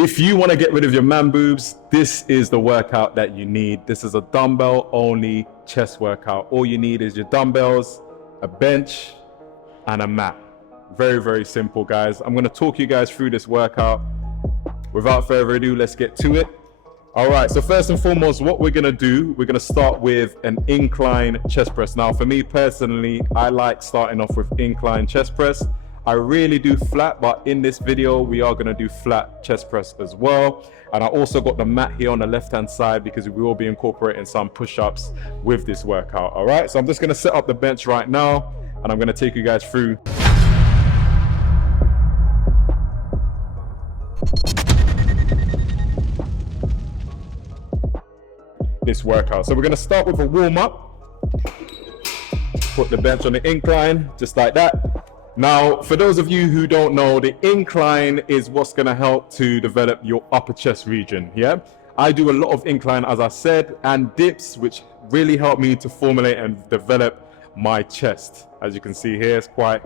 If you want to get rid of your man boobs, this is the workout that you need. This is a dumbbell only chest workout. All you need is your dumbbells, a bench, and a mat. Very, very simple, guys. I'm going to talk you guys through this workout. Without further ado, let's get to it. All right, so first and foremost, what we're going to do, we're going to start with an incline chest press. Now, for me personally, I like starting off with incline chest press. I really do flat, but in this video, we are gonna do flat chest press as well. And I also got the mat here on the left-hand side because we will be incorporating some push-ups with this workout, all right? So I'm just gonna set up the bench right now, and I'm gonna take you guys through this workout. So we're gonna start with a warm-up. Put the bench on the incline, just like that. Now, for those of you who don't know, the incline is what's going to help to develop your upper chest region, yeah? I do a lot of incline, as I said, and dips, which really help me to formulate and develop my chest. As you can see here, it's quite,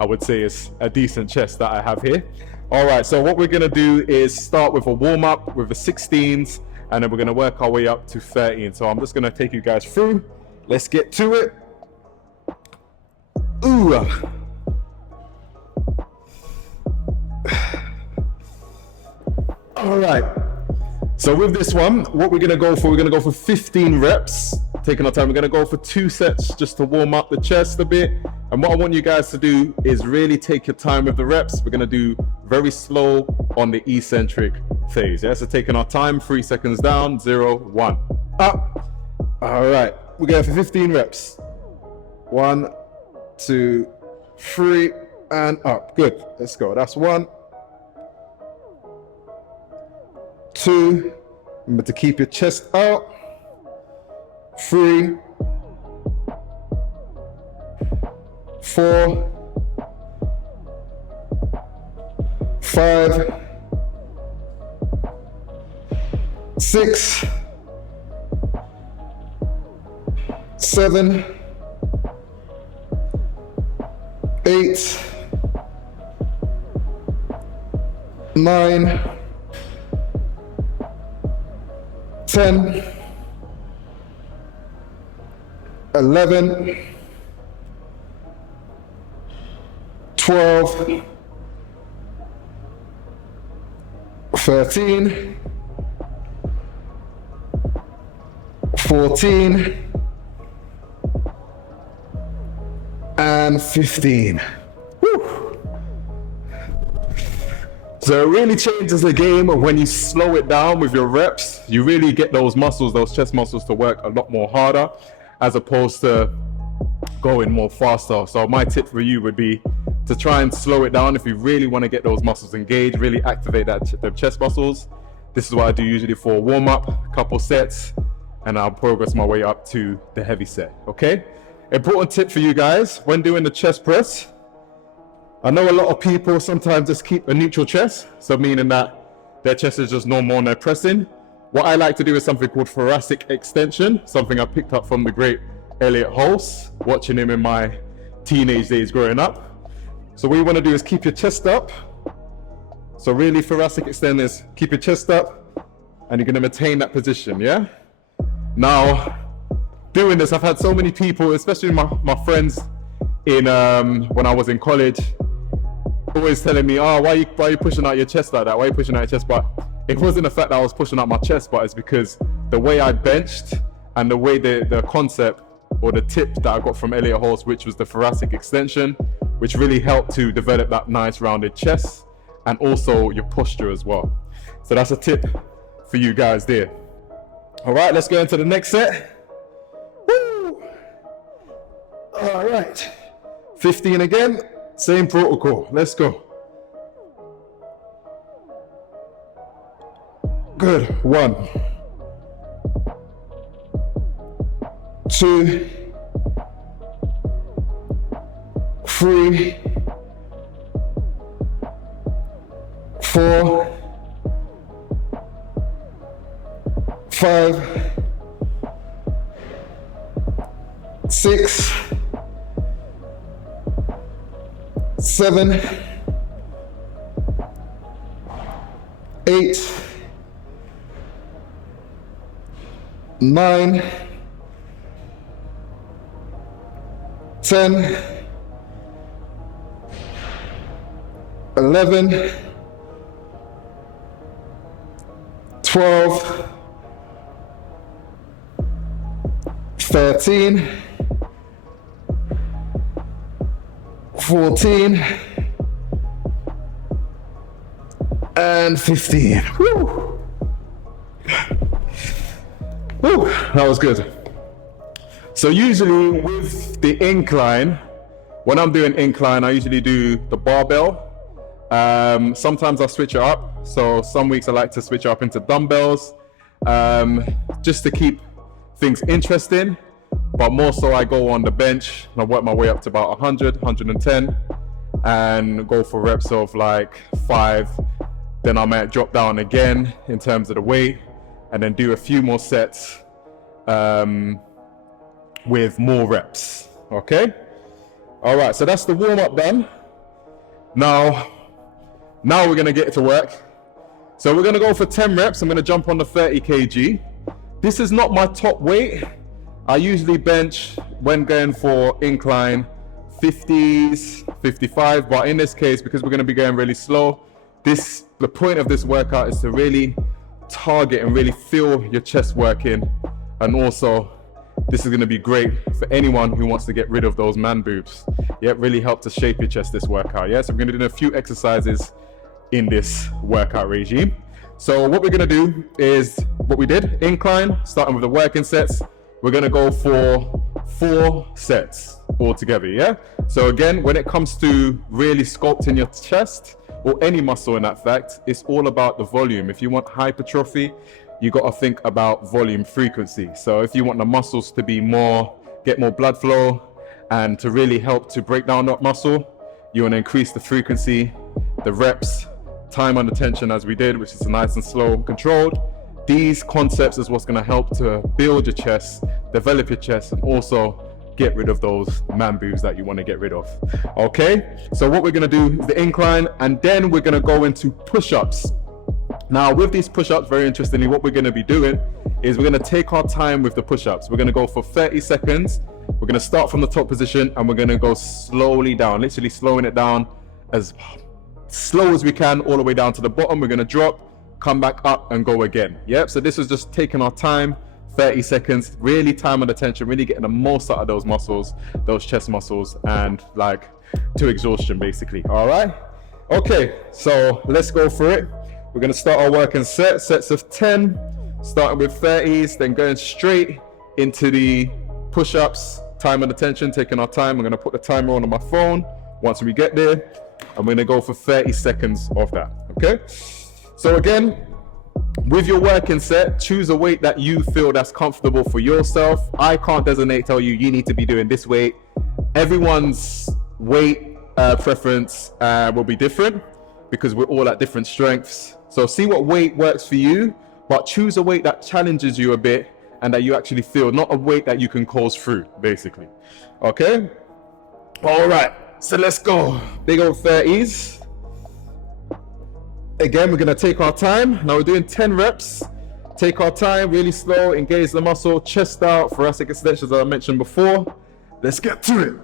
I would say it's a decent chest that I have here. All right, so what we're going to do is start with a warm-up with the 16s, and then we're going to work our way up to 13. So I'm just going to take you guys through. Let's get to it. Ooh. All right, so with this one, what we're gonna go for 15 reps, taking our time. We're gonna go for 2 sets just to warm up the chest a bit. And what I want you guys to do is really take your time with the reps. We're gonna do very slow on the eccentric phase. Yeah, so taking our time, 3 seconds down, 0, 1, up. All right, we're going for 15 reps. 1, 2, 3, and up. Good, let's go. That's 1, 2, remember to keep your chest out. 3, 4, 5, 6, 7, 8, 9, 10, 11, 12, 13, 14, and 15. Whew. So it really changes the game when you slow it down with your reps. You really get those muscles, those chest muscles, to work a lot more harder as opposed to going more faster. So my tip for you would be to try and slow it down if you really want to get those muscles engaged, really activate the chest muscles. This is what I do usually for a warm-up, a couple sets, and I'll progress my way up to the heavy set, okay? Important tip for you guys, when doing the chest press, I know a lot of people sometimes just keep a neutral chest, so meaning that their chest is just normal when they're pressing. What I like to do is something called thoracic extension, something I picked up from the great 𝐵𝐷𝐼𝐒, watching him in my teenage days growing up. So what you want to do is keep your chest up. So really thoracic extend is keep your chest up, and you're going to maintain that position, yeah? Now, doing this, I've had so many people, especially my friends in when I was in college, always telling me, oh, why are you pushing out your chest like that? Why are you pushing out your chest? But it wasn't the fact that I was pushing out my chest, but it's because the way I benched and the way the concept or the tip that I got from 𝐵𝐷𝐼𝐒, which was the thoracic extension, which really helped to develop that nice rounded chest and also your posture as well. So that's a tip for you guys there. All right, let's go into the next set. Woo! All right, 15 again, same protocol. Let's go. Good. 1, 2, 3, 4, 5, 6, 7, 8, 9, 10, 11, 12, 13, 14, and 15. Woo. Woo, that was good. So usually with the incline, when I'm doing incline, I usually do the barbell. Sometimes I switch it up. So some weeks I like to switch it up into dumbbells, just to keep things interesting. But more so I go on the bench and I work my way up to about 100, 110 and go for reps of like 5. Then I might drop down again in terms of the weight and then do a few more sets with more reps, okay? All right, so that's the warm up done. Now we're gonna get to work. So we're gonna go for 10 reps. I'm gonna jump on the 30 kg. This is not my top weight. I usually bench when going for incline 50s, 55, but in this case, because we're gonna be going really slow, the point of this workout is to really target and really feel your chest working. And also, this is gonna be great for anyone who wants to get rid of those man boobs. Yeah, really help to shape your chest this workout. Yeah, so we're gonna do a few exercises in this workout regime. So what we're gonna do is what we did, incline, starting with the working sets. We're gonna go for 4 sets altogether, yeah? So again, when it comes to really sculpting your chest, or any muscle in that fact, it's all about the volume. If you want hypertrophy, you gotta think about volume frequency. So if you want the muscles to be get more blood flow, and to really help to break down that muscle, you wanna increase the frequency, the reps, time under tension as we did, which is nice and slow and controlled. These concepts is what's gonna help to build your chest, develop your chest, and also get rid of those man boobs that you wanna get rid of. Okay, so what we're gonna do is the incline, and then we're gonna go into push-ups. Now with these push-ups, very interestingly, what we're gonna be doing is we're gonna take our time with the push-ups. We're gonna go for 30 seconds. We're gonna start from the top position and we're gonna go slowly down, literally slowing it down as slow as we can all the way down to the bottom. We're gonna drop, come back up and go again. Yep, so this is just taking our time, 30 seconds, really time and attention, really getting the most out of those muscles, those chest muscles, and like to exhaustion basically. All right, okay, so let's go for it. We're gonna start our working sets of 10, starting with 30s, then going straight into the push-ups, time and attention, taking our time. I'm gonna put the timer on my phone. Once we get there, I'm gonna go for 30 seconds of that, okay? So again, with your working set, choose a weight that you feel that's comfortable for yourself. I can't tell you need to be doing this weight. Everyone's weight preference will be different because we're all at different strengths. So see what weight works for you, but choose a weight that challenges you a bit and that you actually feel, not a weight that you can coast through, basically. Okay? All right, so let's go. Big old 30s. Again, we're gonna take our time. Now we're doing 10 reps. Take our time, really slow, engage the muscle, chest out, thoracic extensions that I mentioned before. Let's get to it.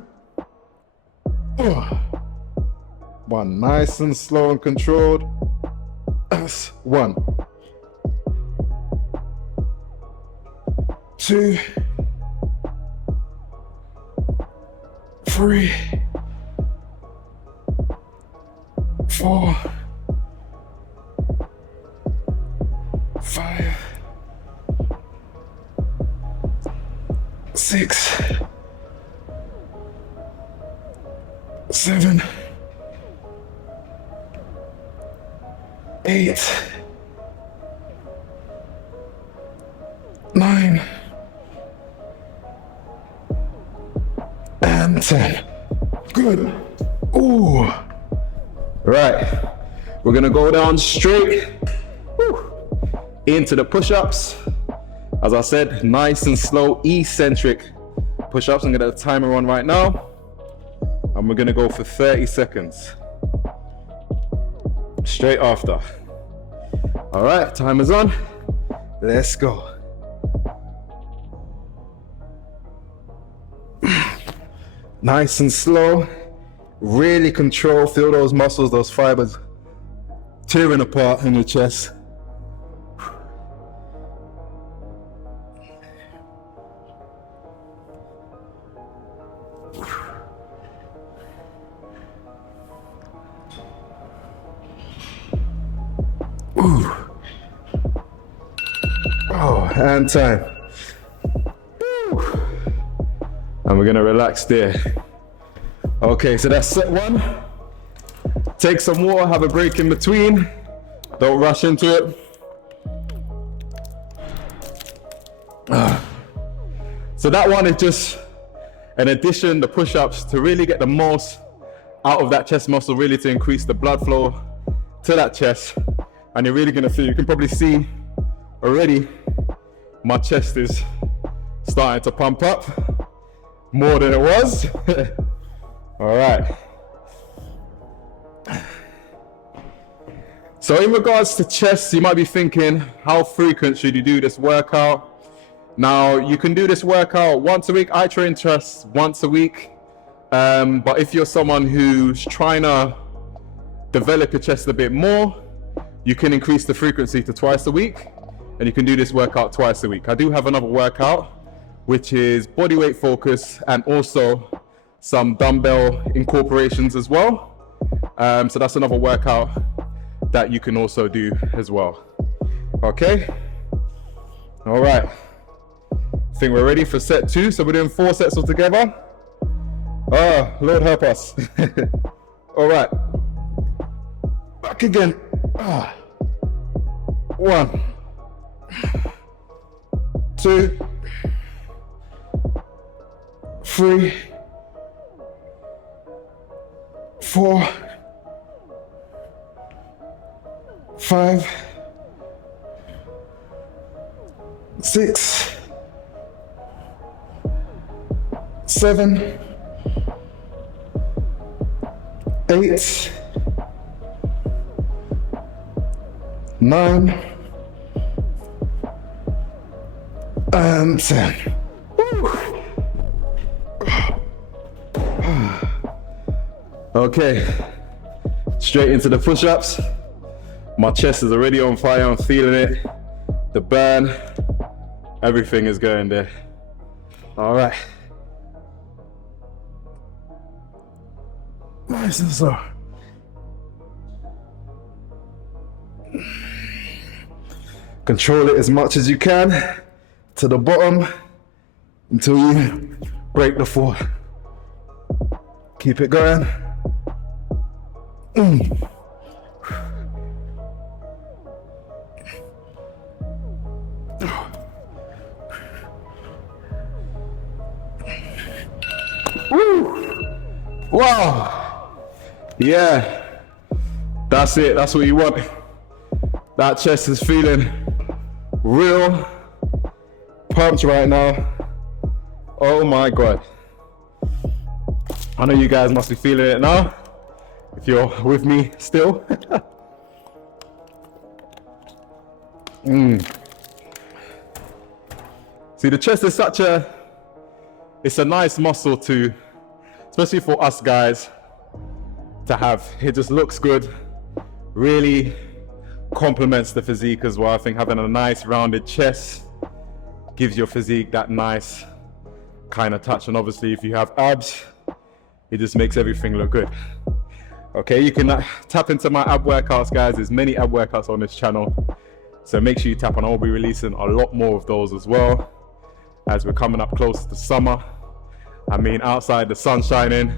One, nice and slow and controlled. That's 1. 2. 3. 4. 5. 6. 7. 8. 9. And 10. Good. Ooh. Right. We're gonna go down straight into the push-ups. As I said, nice and slow, eccentric push-ups. I'm gonna have the timer on right now. And we're gonna go for 30 seconds. Straight after. All right, timer's on. Let's go. Nice and slow. Really control, feel those muscles, those fibers tearing apart in your chest. Ooh. Oh, and time. Woo. And we're gonna relax there. Okay, so that's set one. Take some water, have a break in between. Don't rush into it. So that one is just an addition, the push-ups, to really get the most out of that chest muscle, really to increase the blood flow to that chest. And you're really gonna feel, you can probably see already, my chest is starting to pump up more than it was. All right. So in regards to chest, you might be thinking, how frequent should you do this workout? Now, you can do this workout once a week. I train chest once a week. But if you're someone who's trying to develop your chest a bit more, you can increase the frequency to twice a week, and you can do this workout twice a week. I do have another workout, which is body weight focus and also some dumbbell incorporations as well. So that's another workout that you can also do as well. Okay? All right. I think we're ready for set two. So we're doing 4 sets altogether. Oh, Lord help us. All right. Back again. 1, 2, 3, 4, 5, 6, 7, 8, 9, and 10. Okay, straight into the push-ups. My chest is already on fire, I'm feeling it. The burn, everything is going there. All right. Nice and slow. Control it as much as you can to the bottom until you break the 4. Keep it going. Woo. Wow. Yeah. That's it. That's what you want. That chest is feeling real pumped right now. Oh my God. I know you guys must be feeling it now, if you're with me still. See, the chest is it's a nice muscle to, especially for us guys, to have. It just looks good, really complements the physique as well. I think having a nice rounded chest gives your physique that nice kind of touch. And obviously if you have abs, it just makes everything look good. Okay, you can tap into my ab workouts, guys. There's many ab workouts on this channel, so make sure you tap on. I'll be releasing a lot more of those as well as we're coming up close to summer. I mean, outside the sun's shining,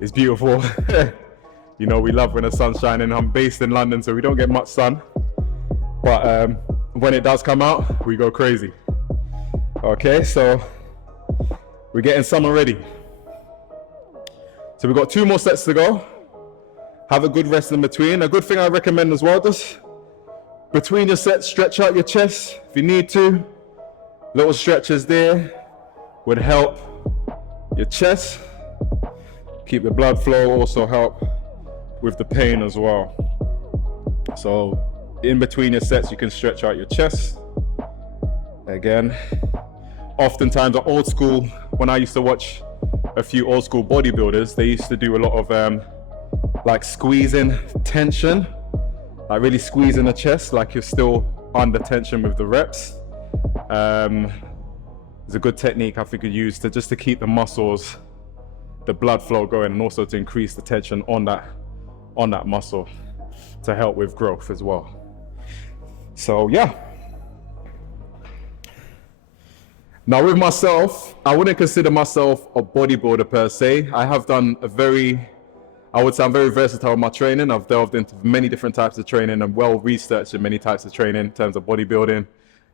it's beautiful. You know, we love when the sun's shining. I'm based in London, so we don't get much sun, but when it does come out, we go crazy. Okay, so we're getting summer ready. So we've got 2 more sets to go. Have a good rest in between. A good thing I recommend as well, just between your sets, stretch out your chest if you need to. Little stretches there would help your chest, keep the blood flow, also help with the pain as well. So in between your sets, you can stretch out your chest. Again, oftentimes at old school, when I used to watch a few old school bodybuilders, they used to do a lot of like squeezing tension, like really squeezing the chest, like you're still under tension with the reps. It's a good technique I think you use to just to keep the muscles, the blood flow going, and also to increase the tension on that muscle to help with growth as well. So yeah. Now with myself, I wouldn't consider myself a bodybuilder per se. I have done I would say I'm very versatile in my training. I've delved into many different types of training and well researched in many types of training in terms of bodybuilding.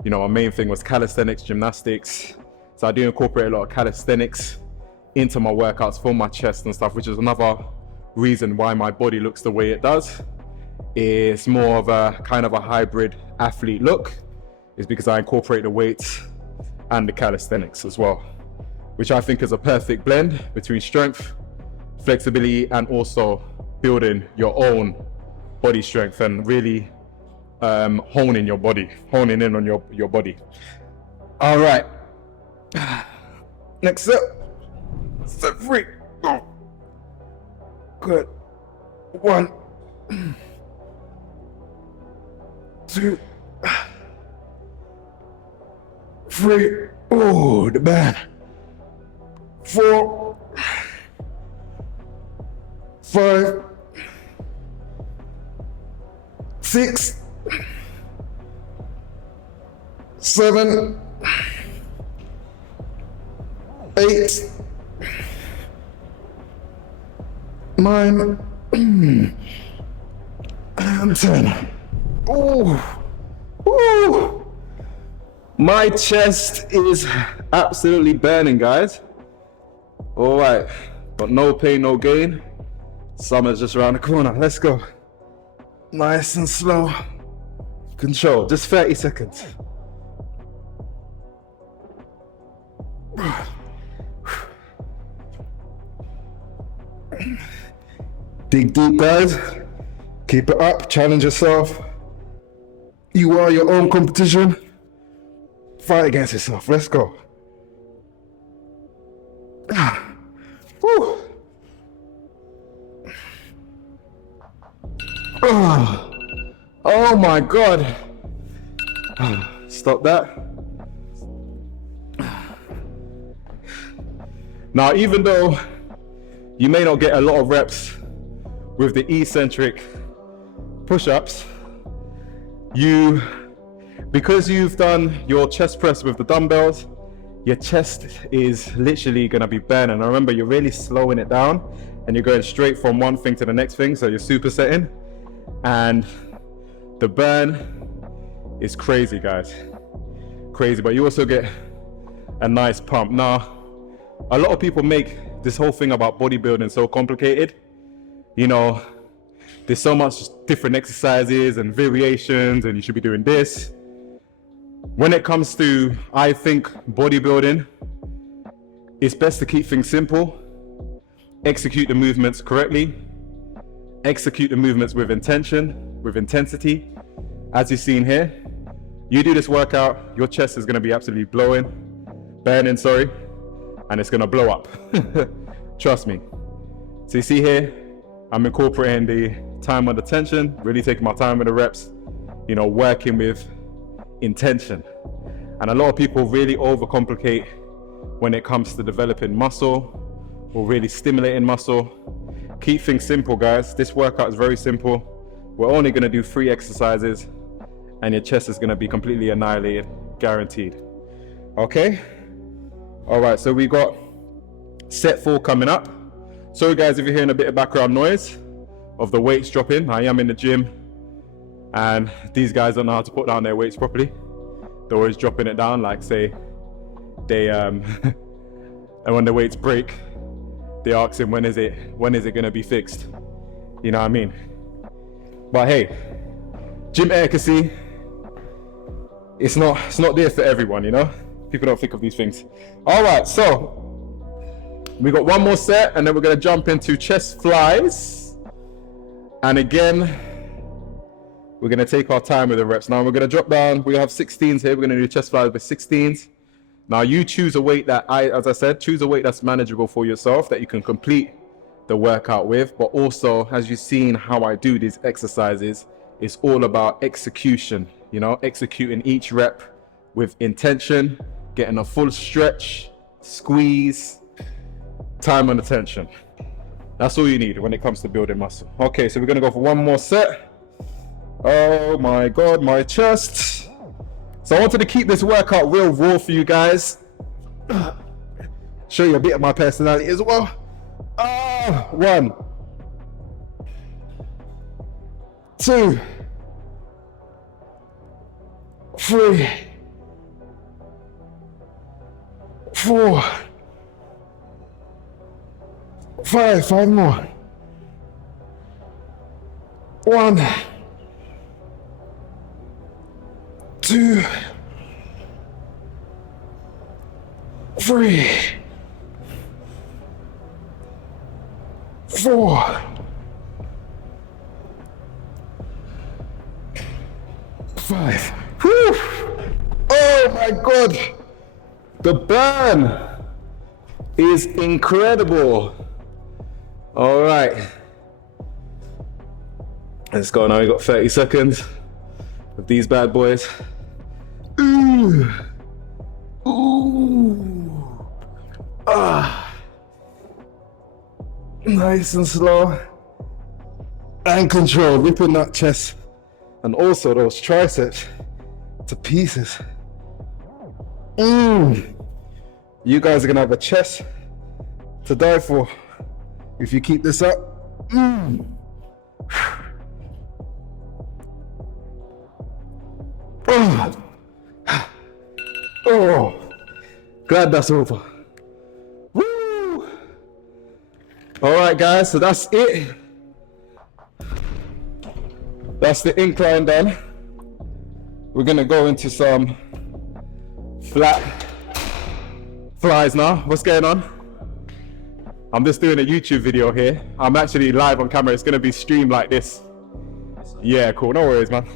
You know, my main thing was calisthenics, gymnastics. So I do incorporate a lot of calisthenics into my workouts for my chest and stuff, which is another reason why my body looks the way it does. It's more of a kind of a hybrid athlete look, is because I incorporate the weights and the calisthenics as well, which I think is a perfect blend between strength, flexibility, and also building your own body strength and really honing in on your body. All right, next up, set 3, go. Good, 1, 2, 3, oh, the bad, 4, 5, 6, 7, 8, 9, and 10. Oh, oh. My chest is absolutely burning, guys. All right, but no pain, no gain. Summer's just around the corner. Let's go. Nice and slow. Control, just 30 seconds. Dig deep, guys. Keep it up, challenge yourself. You are your own competition. Fight against yourself, let's go. Woo. Oh my God. Stop that. Now, even though you may not get a lot of reps with the eccentric push-ups, because you've done your chest press with the dumbbells, your chest is literally gonna be burning. And remember, you're really slowing it down and you're going straight from one thing to the next thing, so you're supersetting. And the burn is crazy, guys. Crazy, but you also get a nice pump. Now, a lot of people make this whole thing about bodybuilding so complicated. You know, there's so much different exercises and variations, and you should be doing this. When it comes to, I think, bodybuilding, it's best to keep things simple, execute the movements correctly, execute the movements with intention, with intensity. As you've seen here, you do this workout, your chest is gonna be absolutely burning, and it's gonna blow up. Trust me. So you see here, I'm incorporating the time under tension, really taking my time with the reps, you know, working with intention. And a lot of people really overcomplicate when it comes to developing muscle or really stimulating muscle. Keep things simple, guys. This workout is very simple. We're only gonna do 3 exercises and your chest is gonna be completely annihilated, guaranteed. Okay? All right, so we got set 4 coming up. Sorry guys if you're hearing a bit of background noise of the weights dropping. I am in the gym and these guys don't know how to put down their weights properly. They're always dropping it down, like say they and when the weights break, they ask him when is it gonna be fixed? You know what I mean? But hey, gym etiquette, it's not there for everyone, you know? People don't think of these things. All right, so we got one more set and then we're gonna jump into chest flies. And again, We're gonna take our time with the reps. Now we're gonna drop down. We have 16s here. We're gonna do chest flies with 16s. Now you choose a weight that as I said, choose a weight that's manageable for yourself that you can complete the workout with. But also, as you've seen how I do these exercises, it's all about execution. You know, executing each rep with intention, getting a full stretch, squeeze, time and attention. That's all you need when it comes to building muscle. Okay, so we're gonna go for one more set. Oh my God, my chest. So I wanted to keep this workout real raw for you guys. Show you a bit of my personality as well. 1, 2, 3, 4, 5 more. 1, 2, 3, 4, 5. Whew. Oh my God, the burn is incredible. All right, let's go now. We got 30 seconds of these bad boys. Ooh. Ooh. Nice and slow and controlled, ripping that chest and also those triceps to pieces. You guys are gonna have a chest to die for if you keep this up. Oh, glad that's over. Woo! All right, guys, so that's it. That's the incline done. We're gonna go into some flat flies now. What's going on? I'm just doing a YouTube video here. I'm actually live on camera. It's gonna be streamed like this. Yeah, cool, no worries, man.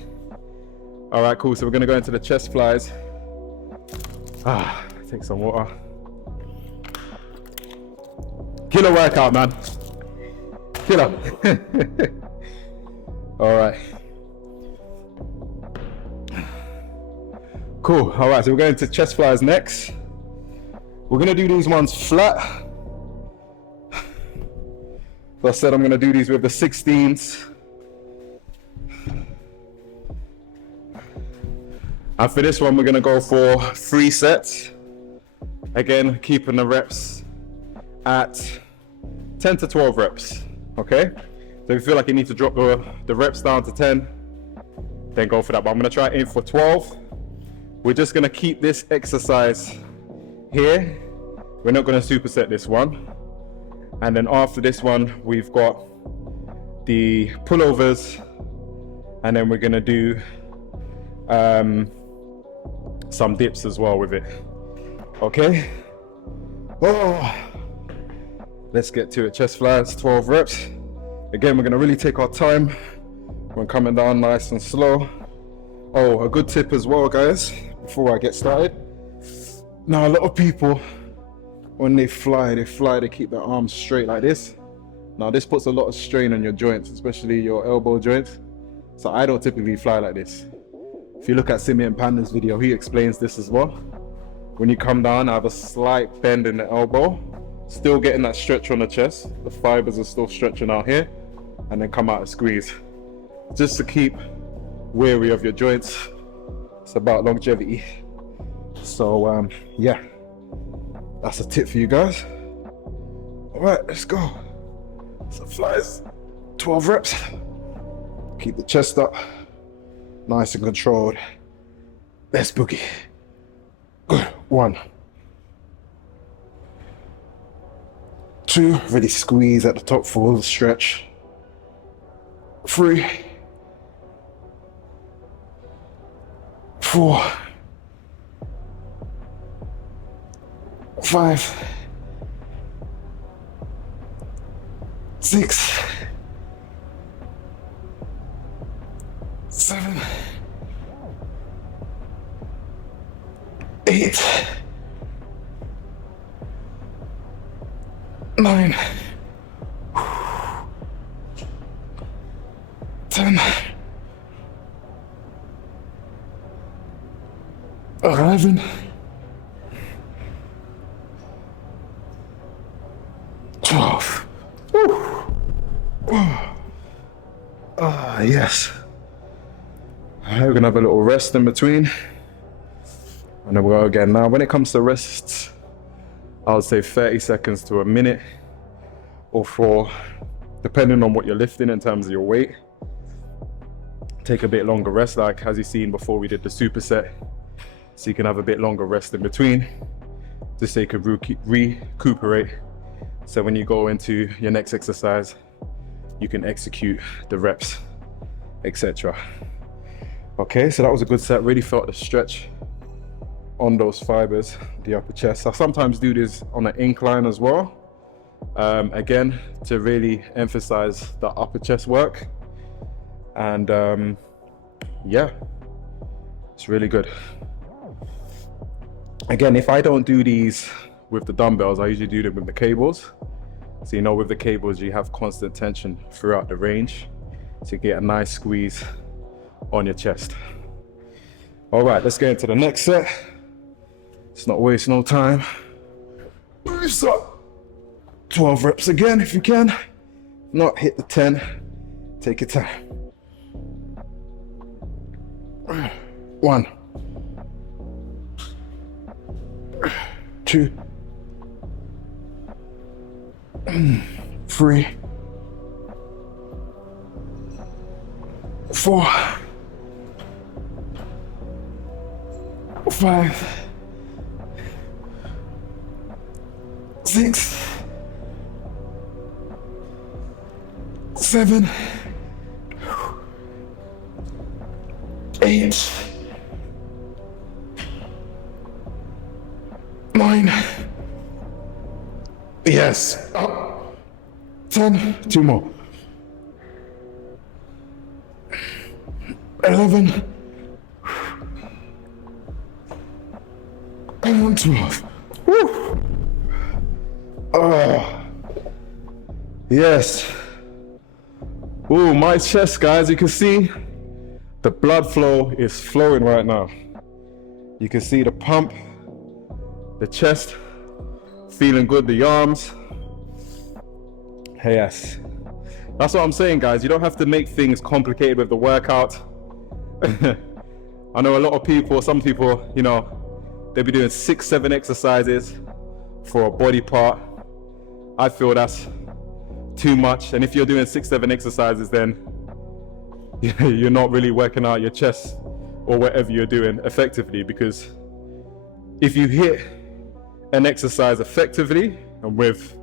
All right, cool, so we're gonna go into the chest flies. Take some water. Killer workout, man. Killer. All right. Cool, all right, so we're going to chest flies next. We're gonna do these ones flat. So I said I'm gonna do these with the 16s. And for this one, we're gonna go for 3 sets. Again, keeping the reps at 10 to 12 reps, okay? So if you feel like you need to drop the reps down to 10, then go for that. But I'm gonna try aim for 12. We're just gonna keep this exercise here. We're not gonna superset this one. And then after this one, we've got the pullovers, and then we're gonna do some dips as well with it. Okay. Oh, let's get to it. Chest flies, 12 reps. Again, we're gonna really take our time. We're coming down nice and slow. Oh, a good tip as well, guys, before I get started. Now, a lot of people, when they fly, they keep their arms straight like this. Now, this puts a lot of strain on your joints, especially your elbow joints. So I don't typically fly like this. If you look at Simeon Panda's video, he explains this as well. When you come down, I have a slight bend in the elbow, still getting that stretch on the chest. The fibers are still stretching out here, and then come out and squeeze. Just to keep wary of your joints. It's about longevity. So yeah, that's a tip for you guys. All right, let's go. So flies, 12 reps. Keep the chest up, nice and controlled. Let's boogie. Good. 1, 2, really squeeze at the top, full stretch. 3, 4, 5, 6, 7, 8, 9, 10, 11, 12. Yes. We're gonna have a little rest in between, and then we'll go again. Now, when it comes to rests, I would say 30 seconds to a minute, or for, depending on what you're lifting in terms of your weight, take a bit longer rest, like as you've seen before we did the superset, so you can have a bit longer rest in between, just so you can recuperate. So when you go into your next exercise, you can execute the reps, etc. Okay, so that was a good set. Really felt the stretch on those fibers, the upper chest. I sometimes do this on an incline as well, again, to really emphasize the upper chest work. And yeah, it's really good. Again, if I don't do these with the dumbbells, I usually do them with the cables. So you know, with the cables, you have constant tension throughout the range, so you get a nice squeeze on your chest. All right, let's get into the next set. Let's not waste no time. So 12 reps again if you can. Not hit the 10, take your time. 1, 2, 3, 4, 5, 6, 7, 8, 9. Yes. 10. 2 more. 11. And 12. Woo. Yes. Oh, my chest, guys, you can see the blood flow is flowing right now. You can see the pump, the chest, feeling good, the arms. Hey, yes. That's what I'm saying, guys. You don't have to make things complicated with the workout. I know a lot of people, some people, you know, they'll be doing 6, 7 exercises for a body part. I feel that's too much. And if you're doing 6, 7 exercises, then you're not really working out your chest or whatever you're doing effectively, because if you hit an exercise effectively and with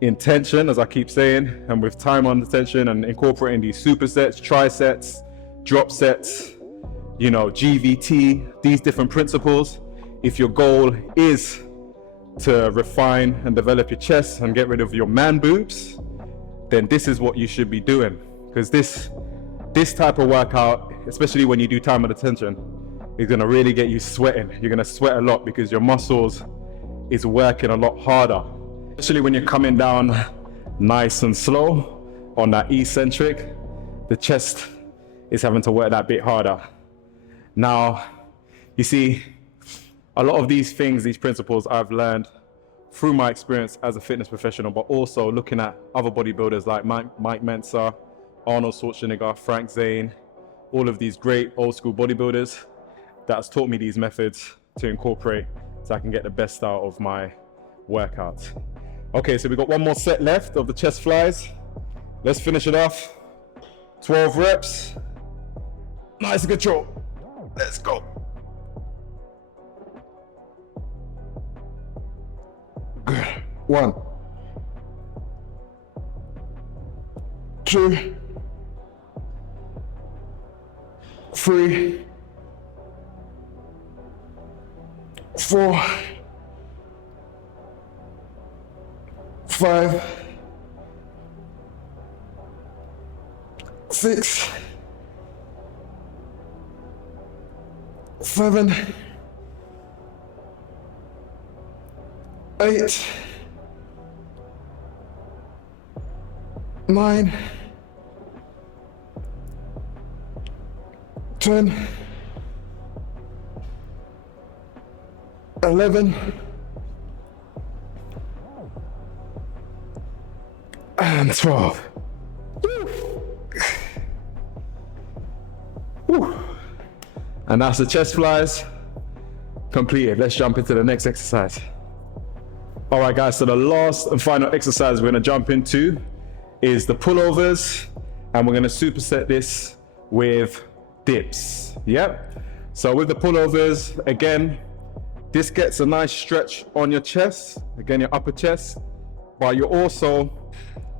intention, as I keep saying, and with time under tension and incorporating these supersets, trisets, drop sets, you know, GVT, these different principles, if your goal is to refine and develop your chest and get rid of your man boobs, then this is what you should be doing. Because this type of workout, especially when you do time and attention, is gonna really get you sweating. You're gonna sweat a lot because your muscles is working a lot harder. Especially when you're coming down nice and slow on that eccentric, the chest is having to work that bit harder. Now, you see, a lot of these things, these principles I've learned through my experience as a fitness professional, but also looking at other bodybuilders like Mike Mentzer, Arnold Schwarzenegger, Frank Zane, all of these great old school bodybuilders that has taught me these methods to incorporate so I can get the best out of my workouts. Okay, so we've got one more set left of the chest flies. Let's finish it off. 12 reps. Nice and control. Let's go. Good. 1, 2, 3, 4, 5, 6, 7, 8, 9, 10, 11, and 12. Woo. And that's the chest flies completed. Let's jump into the next exercise. All right, guys, so the last and final exercise we're gonna jump into is the pullovers, and we're gonna superset this with dips. Yep. So with the pullovers, again, this gets a nice stretch on your chest, again, your upper chest, but you also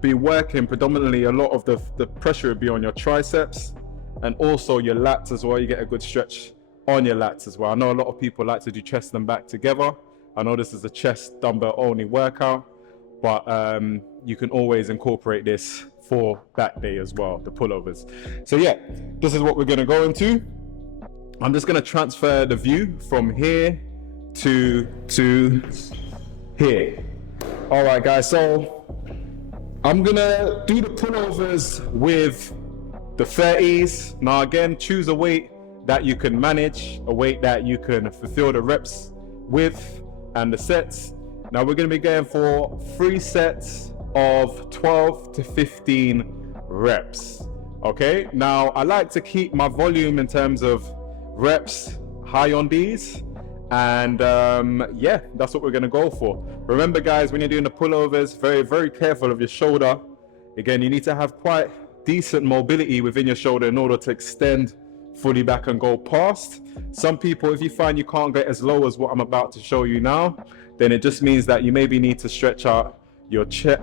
be working predominantly, a lot of the pressure will be on your triceps and also your lats as well. You get a good stretch on your lats as well. I know a lot of people like to do chest and back together. I know this is a chest dumbbell only workout, but you can always incorporate this for that day as well, the pullovers. So yeah, this is what we're gonna go into. I'm just gonna transfer the view from here to here. All right, guys, so I'm gonna do the pullovers with the 30s. Now again, choose a weight that you can manage, a weight that you can fulfill the reps with and the sets. Now we're gonna be going for 3 sets of 12 to 15 reps. Okay, now I like to keep my volume in terms of reps high on these, and yeah, that's what we're gonna go for. Remember, guys, when you're doing the pullovers, very careful of your shoulder. Again, you need to have quite decent mobility within your shoulder in order to extend fully back and go past. Some people, if you find you can't get as low as what I'm about to show you now, then it just means that you maybe need to stretch out your chest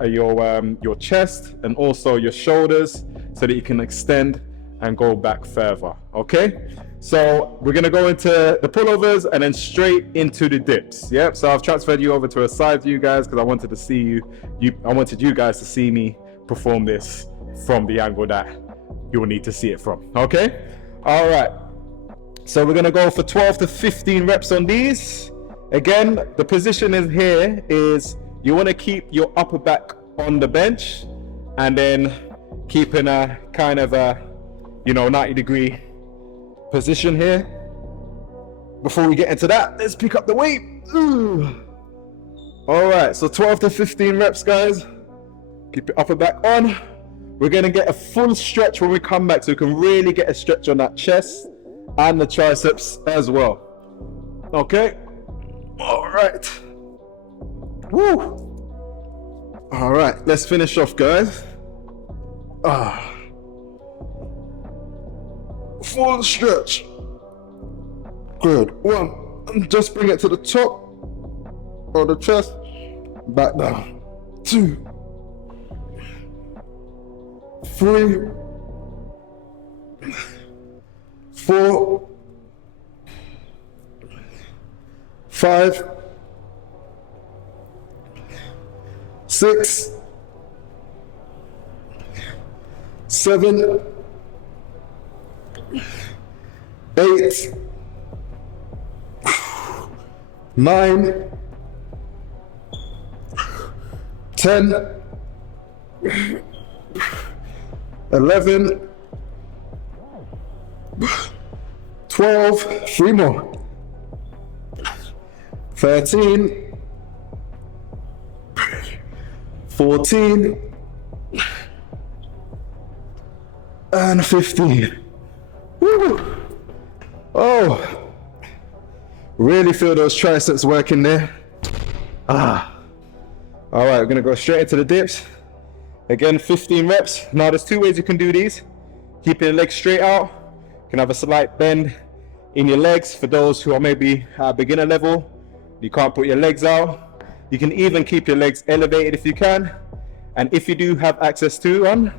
and also your shoulders so that you can extend and go back further. Okay, so we're gonna go into the pullovers and then straight into the dips. Yep, so I've transferred you over to a side view, guys, because I wanted to see I wanted you guys to see me perform this from the angle that you will need to see it from. Okay, all right, so we're gonna go for 12 to 15 reps on these. Again, the position in here is you want to keep your upper back on the bench and then keep in a kind of a 90-degree position here. Before we get into that, let's pick up the weight. Ooh. All right, so 12 to 15 reps, guys. Keep your upper back on. We're gonna get a full stretch when we come back, so we can really get a stretch on that chest and the triceps as well. Okay, all right. Woo. All right, let's finish off, guys. Full stretch. Good. 1, just bring it to the top of the chest, back down. 2, 3, 4, 5, 6, 7, 8, 9, 10, 11, 12, 3 more, 13, 14, and 15. Woo. Oh, really feel those triceps working there. All right, we're gonna go straight into the dips. Again, 15 reps. Now there's 2 ways you can do these. Keeping your legs straight out. You can have a slight bend in your legs for those who are maybe at beginner level. You can't put your legs out. You can even keep your legs elevated if you can. And if you do have access to one,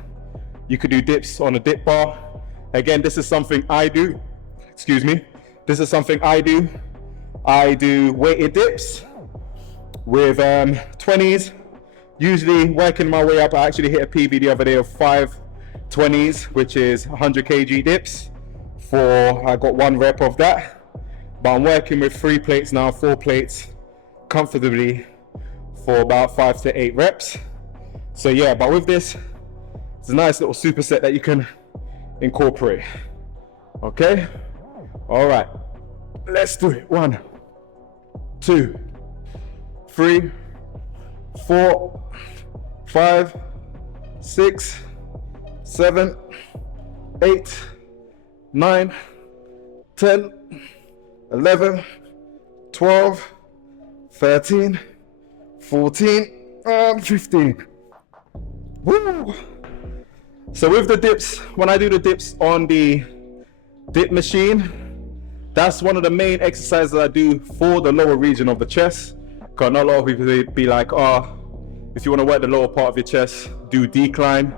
you could do dips on a dip bar. Again, this is something I do. Excuse me. This is something I do. I do weighted dips with 20s. Usually working my way up. I actually hit a PB the other day of 5 20s, which is 100 kg dips. I got 1 rep of that. But I'm working with 3 plates now, 4 plates comfortably for about 5 to 8 reps. So yeah, but with this, it's a nice little superset that you can incorporate. Okay, all right, let's do it. 1, 2, 3, 4, 5, 6, 7, 8, 9, 10, 11, 12, 13, 14, and 15. Woo! So with the dips, when I do the dips on the dip machine, that's one of the main exercises I do for the lower region of the chest. Because not a lot of people be like, oh, if you want to work the lower part of your chest, do decline.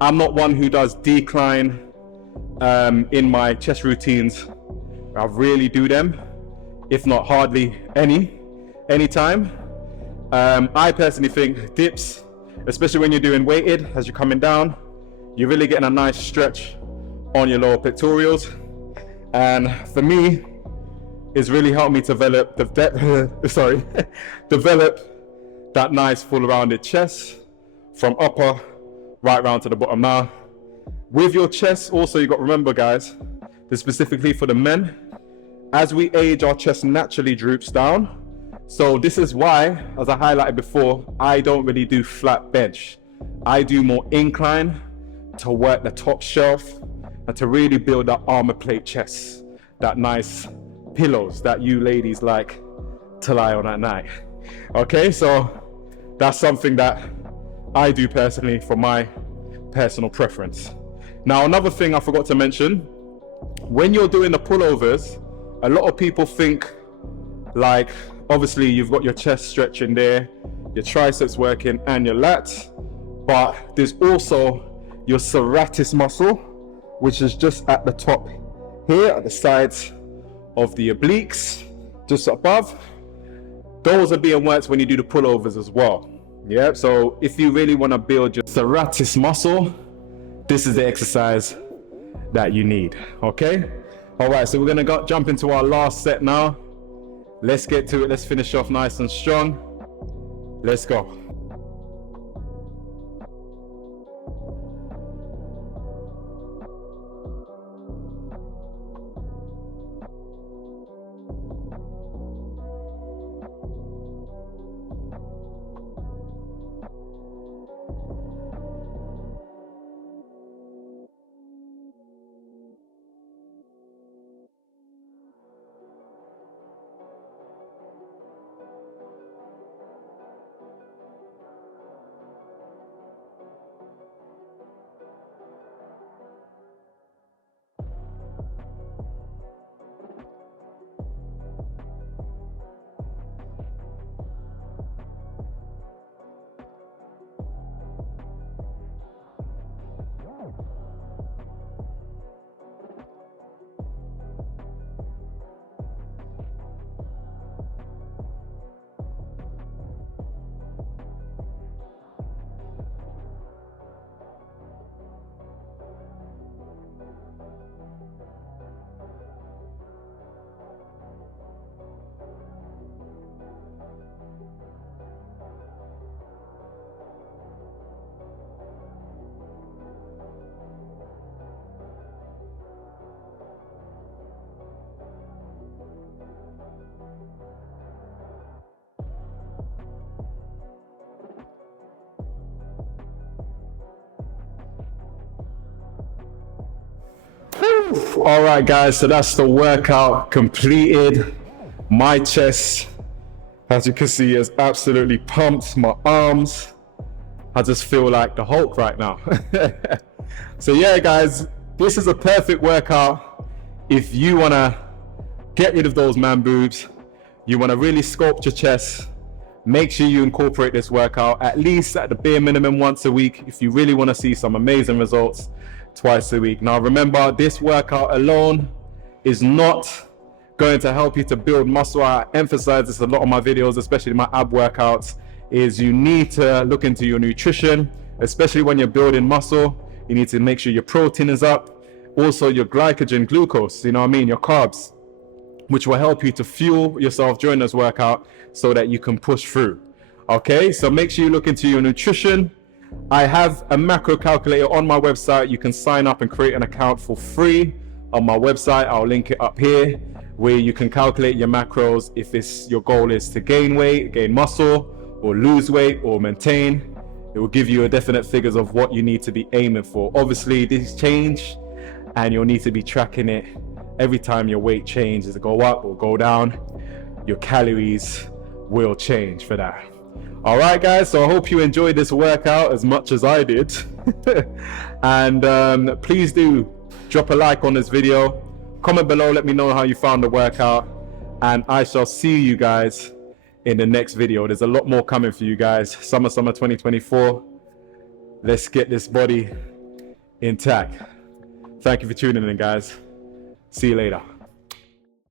I'm not one who does decline in my chest routines. I rarely do them, if not hardly any time. I personally think dips, especially when you're doing weighted, as you're coming down, you're really getting a nice stretch on your lower pectorals. And for me, it's really helped me develop develop that nice full rounded chest from upper right round to the bottom. Now, with your chest also, you got to remember, guys, this specifically for the men, as we age, our chest naturally droops down. So this is why, as I highlighted before, I don't really do flat bench. I do more incline to work the top shelf and to really build that armor plate chest, that nice pillows that you ladies like to lie on at night. Okay, so that's something that I do personally for my personal preference. Now, another thing I forgot to mention, when you're doing the pullovers, a lot of people think like, obviously you've got your chest stretching there, your triceps working and your lats, but there's also your serratus muscle, which is just at the top here, at the sides of the obliques, just above. Those are being worked when you do the pullovers as well. Yeah, so if you really want to build your serratus muscle, this is the exercise that you need. Okay, all right, so we're gonna jump into our last set now. Let's get to it. Let's finish off nice and strong. Let's go. All right, guys, so that's the workout completed. My chest, as you can see, is absolutely pumped. My arms, I just feel like the Hulk right now. So yeah, guys, this is a perfect workout if you want to get rid of those man boobs, you want to really sculpt your chest. Make sure you incorporate this workout at least at the bare minimum once a week if you really want to see some amazing results twice a week. Now remember, this workout alone is not going to help you to build muscle. I emphasize this a lot on my videos, especially my ab workouts, is you need to look into your nutrition, especially when you're building muscle. You need to make sure your protein is up, also your glycogen, glucose, you know what I mean, your carbs, which will help you to fuel yourself during this workout so that you can push through. Okay, so make sure you look into your nutrition. I have a macro calculator on my website. You can sign up and create an account for free on my website. I'll link it up here, where you can calculate your macros if your goal is to gain weight, gain muscle, or lose weight, or maintain. It will give you a definite figures of what you need to be aiming for. Obviously, these change, and you'll need to be tracking it every time your weight changes, go up or go down. Your calories will change for that. All right, guys, so I hope you enjoyed this workout as much as I did. And please do drop a like on this video. Comment below, let me know how you found the workout. And I shall see you guys in the next video. There's a lot more coming for you guys. Summer 2024. Let's get this body intact. Thank you for tuning in, guys. See you later.